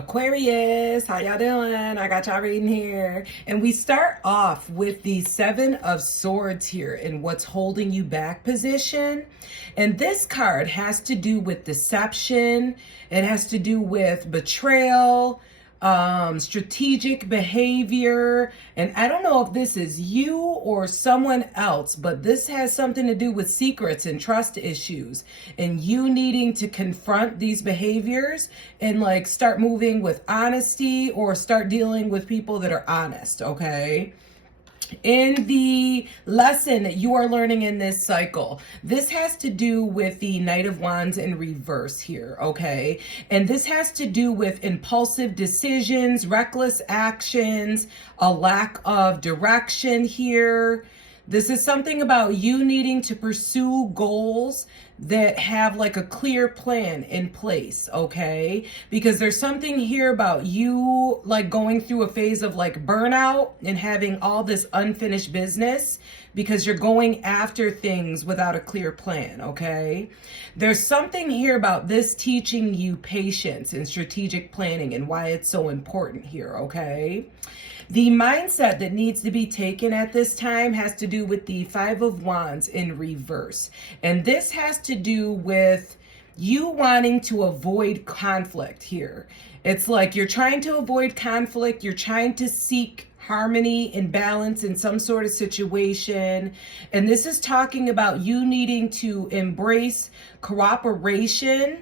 Aquarius, how y'all doing? I got y'all reading here. And we start off with the Seven of Swords here in what's holding you back position. And this card has to do with deception. It has to do with betrayal, strategic behavior. And I don't know if this is you or someone else, but this has something to do with secrets and trust issues and you needing to confront these behaviors and like start moving with honesty or start dealing with people that are honest. Okay. In the lesson that you are learning in this cycle, this has to do with the Knight of Wands in reverse here, okay? And this has to do with impulsive decisions, reckless actions, a lack of direction here. This is something about you needing to pursue goals that have like a clear plan in place, okay? Because there's something here about you like going through a phase of like burnout and having all this unfinished business because you're going after things without a clear plan, okay? There's something here about this teaching you patience and strategic planning and why it's so important here, okay? The mindset that needs to be taken at this time has to do with the Five of Wands in reverse. And this has to do with you wanting to avoid conflict here. It's like you're trying to avoid conflict. You're trying to seek harmony and balance in some sort of situation. And this is talking about you needing to embrace cooperation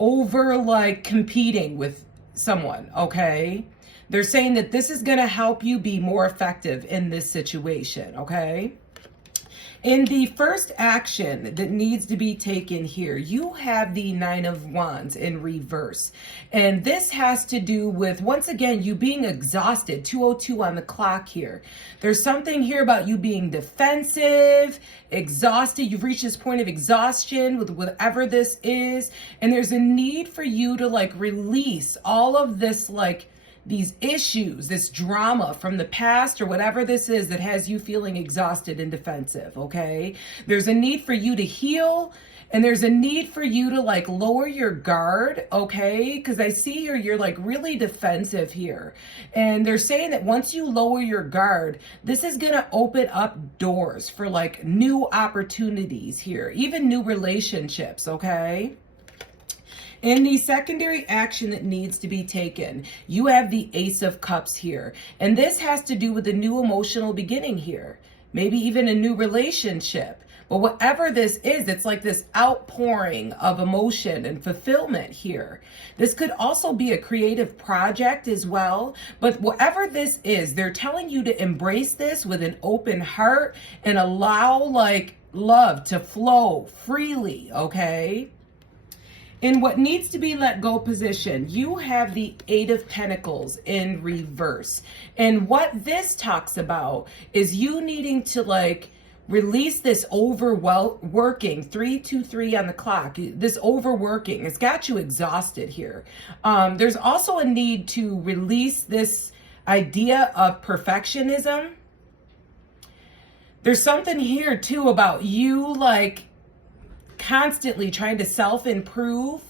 over like competing with someone, okay? They're saying that this is going to help you be more effective in this situation, okay? In the first action that needs to be taken here, you have the Nine of Wands in reverse. And this has to do with, once again, you being exhausted, 2:02 on the clock here. There's something here about you being defensive, exhausted. You've reached this point of exhaustion with whatever this is. And there's a need for you to like release all of this like these issues, this drama from the past or whatever this is that has you feeling exhausted and defensive, okay? There's a need for you to heal and there's a need for you to like lower your guard, okay? Because I see here you're like really defensive here. And they're saying that once you lower your guard, this is going to open up doors for like new opportunities here, even new relationships, okay? In the secondary action that needs to be taken, you have the Ace of Cups here. And this has to do with a new emotional beginning here. Maybe even a new relationship. But whatever this is, it's like this outpouring of emotion and fulfillment here. This could also be a creative project as well. But whatever this is, they're telling you to embrace this with an open heart and allow like love to flow freely, okay? In what needs to be let go position, you have the Eight of Pentacles in reverse. And what this talks about is you needing to like release this overworking, 3:23 on the clock. This overworking, it's got you exhausted here. There's also a need to release this idea of perfectionism. There's something here too about you like constantly trying to self-improve,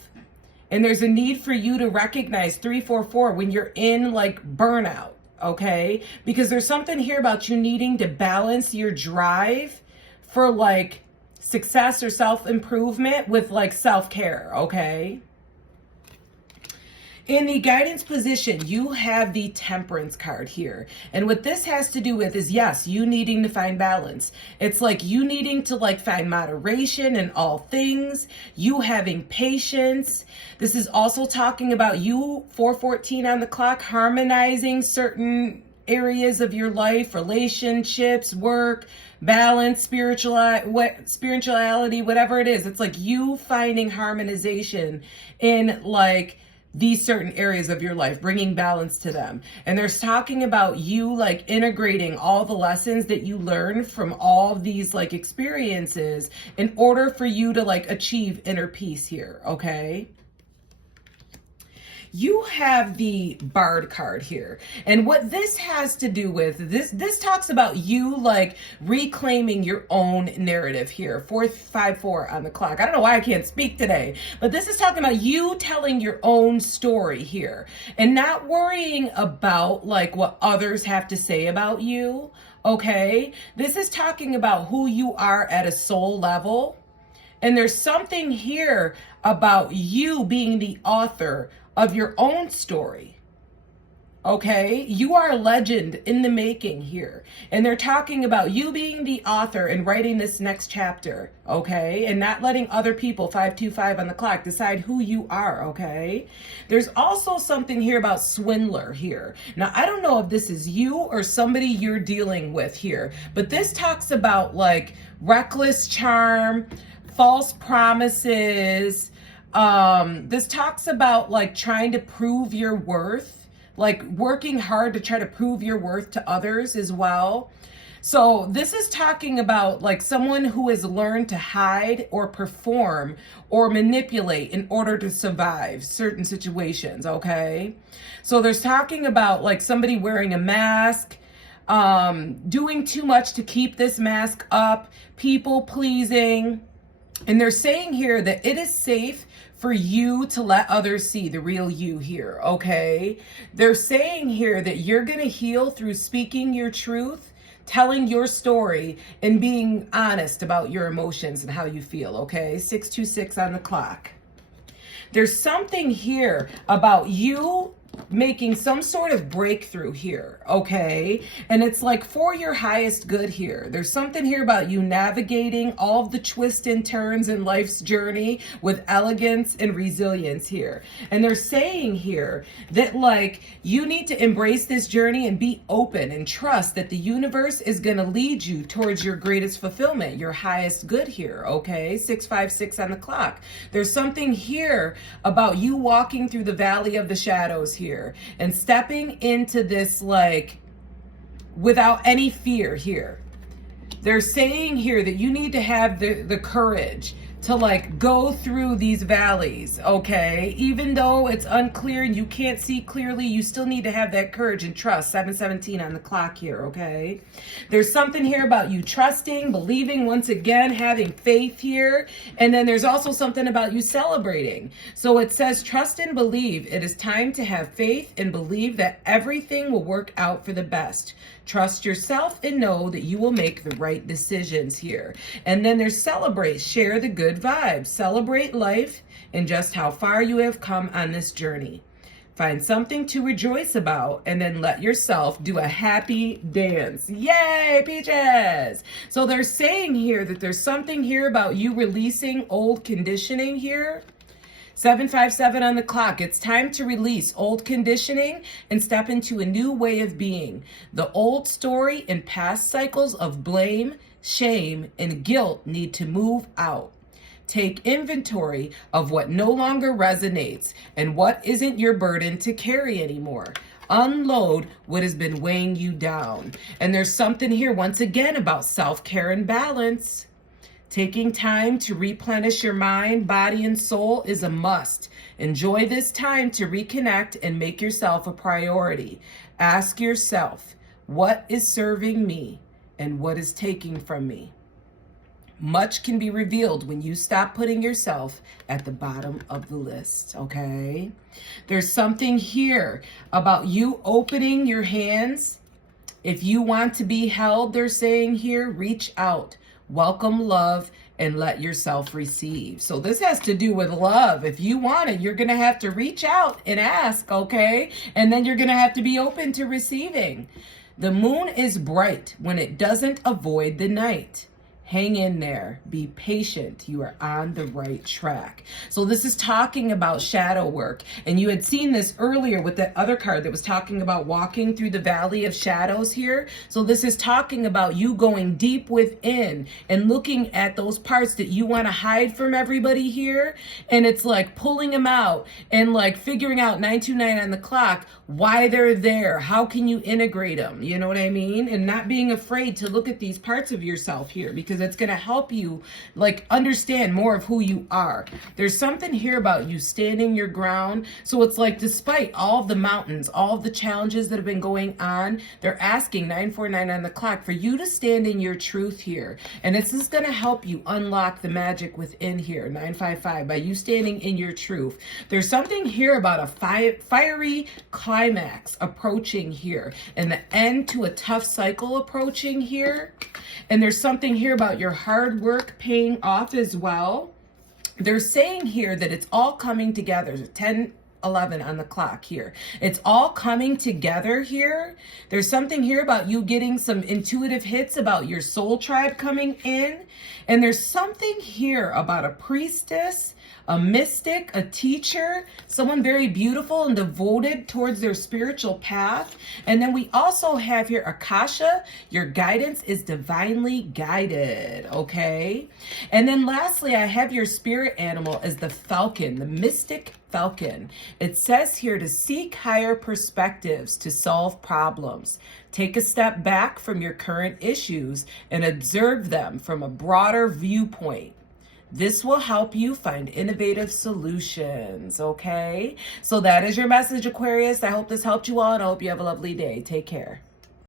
and there's a need for you to recognize 344 when you're in like burnout, okay? Because there's something here about you needing to balance your drive for like success or self-improvement with like self-care, okay? In the guidance position, you have the Temperance card here. And what this has to do with is, yes, you needing to find balance. It's like you needing to like find moderation in all things, you having patience. This is also talking about you, 4:14 on the clock, harmonizing certain areas of your life, relationships, work, balance, spirituality, whatever it is. It's like you finding harmonization in like these certain areas of your life, bringing balance to them. And there's talking about you like integrating all the lessons that you learn from all these like experiences in order for you to like achieve inner peace here, okay? you have the Bard card here. And what this has to do with, this talks about you like reclaiming your own narrative here. 454 on the clock. I don't know why I can't speak today, but this is talking about you telling your own story here and not worrying about like what others have to say about you. Okay, this is talking about who you are at a soul level. And there's something here about you being the author of your own story. Okay, you are a legend in the making here. And they're talking about you being the author and writing this next chapter. Okay, and not letting other people, 525 on the clock, decide who you are. Okay, there's also something here about swindler here. Now, I don't know if this is you or somebody you're dealing with here, but this talks about like reckless charm, false promises. This talks about like trying to prove your worth, like working hard to try to prove your worth to others as well. So this is talking about like someone who has learned to hide or perform or manipulate in order to survive certain situations. Okay, so there's talking about like somebody wearing a mask, doing too much to keep this mask up, people pleasing. And they're saying here that it is safe for you to let others see the real you here, okay? They're saying here that you're going to heal through speaking your truth, telling your story, and being honest about your emotions and how you feel, okay? 626 on the clock. There's something here about you making some sort of breakthrough here, okay? And it's like for your highest good here. There's something here about you navigating all of the twists and turns in life's journey with elegance and resilience here. And they're saying here that like you need to embrace this journey and be open and trust that the universe is going to lead you towards your greatest fulfillment, your highest good here, okay? 656 on the clock. There's something here about you walking through the valley of the shadows here and stepping into this like without any fear here. They're saying here that you need to have the courage to like go through these valleys, okay? Even though it's unclear and you can't see clearly, you still need to have that courage and trust. 717 on the clock here, okay? There's something here about you trusting, believing, once again, having faith here. And then there's also something about you celebrating. So it says, trust and believe. It is time to have faith and believe that everything will work out for the best. Trust yourself and know that you will make the right decisions here. And then there's celebrate, share the good vibes, celebrate life and just how far you have come on this journey. Find something to rejoice about and then let yourself do a happy dance. Yay, Peaches! So they're saying here that there's something here about you releasing old conditioning here. 757 on the clock. It's time to release old conditioning and step into a new way of being. The old story and past cycles of blame, shame, and guilt need to move out. Take inventory of what no longer resonates and what isn't your burden to carry anymore. Unload what has been weighing you down. And there's something here once again about self-care and balance. Taking time to replenish your mind, body, and soul is a must. Enjoy this time to reconnect and make yourself a priority. Ask yourself, what is serving me and what is taking from me? Much can be revealed when you stop putting yourself at the bottom of the list, okay? There's something here about you opening your hands. If you want to be held, they're saying here, reach out. Welcome love and let yourself receive. So this has to do with love. If you want it, you're going to have to reach out and ask, okay? And then you're going to have to be open to receiving. The moon is bright when it doesn't avoid the night. Hang in there. Be patient. You are on the right track. So this is talking about shadow work. And you had seen this earlier with that other card that was talking about walking through the valley of shadows here. So this is talking about you going deep within and looking at those parts that you want to hide from everybody here. And it's like pulling them out and like figuring out 929 on the clock, why they're there. How can you integrate them? You know what I mean? And not being afraid to look at these parts of yourself here, because that's going to help you like understand more of who you are. There's something here about you standing your ground. So it's like, despite all of the mountains, all of the challenges that have been going on, they're asking 949 on the clock for you to stand in your truth here. And this is going to help you unlock the magic within here, 955, by you standing in your truth. There's something here about a fiery climax approaching here, and the end to a tough cycle approaching here. And there's something here about your hard work paying off as well. They're saying here that it's all coming together. 10:11 on the clock here. It's all coming together here. There's something here about you getting some intuitive hits about your soul tribe coming in. And there's something here about a priestess, a mystic, a teacher, someone very beautiful and devoted towards their spiritual path. And then we also have here Akasha, your guidance is divinely guided, okay? And then lastly, I have your spirit animal as the falcon, the mystic falcon. It says here to seek higher perspectives to solve problems. Take a step back from your current issues and observe them from a broader viewpoint. This will help you find innovative solutions, okay? So that is your message, Aquarius. I hope this helped you all, and I hope you have a lovely day. Take care.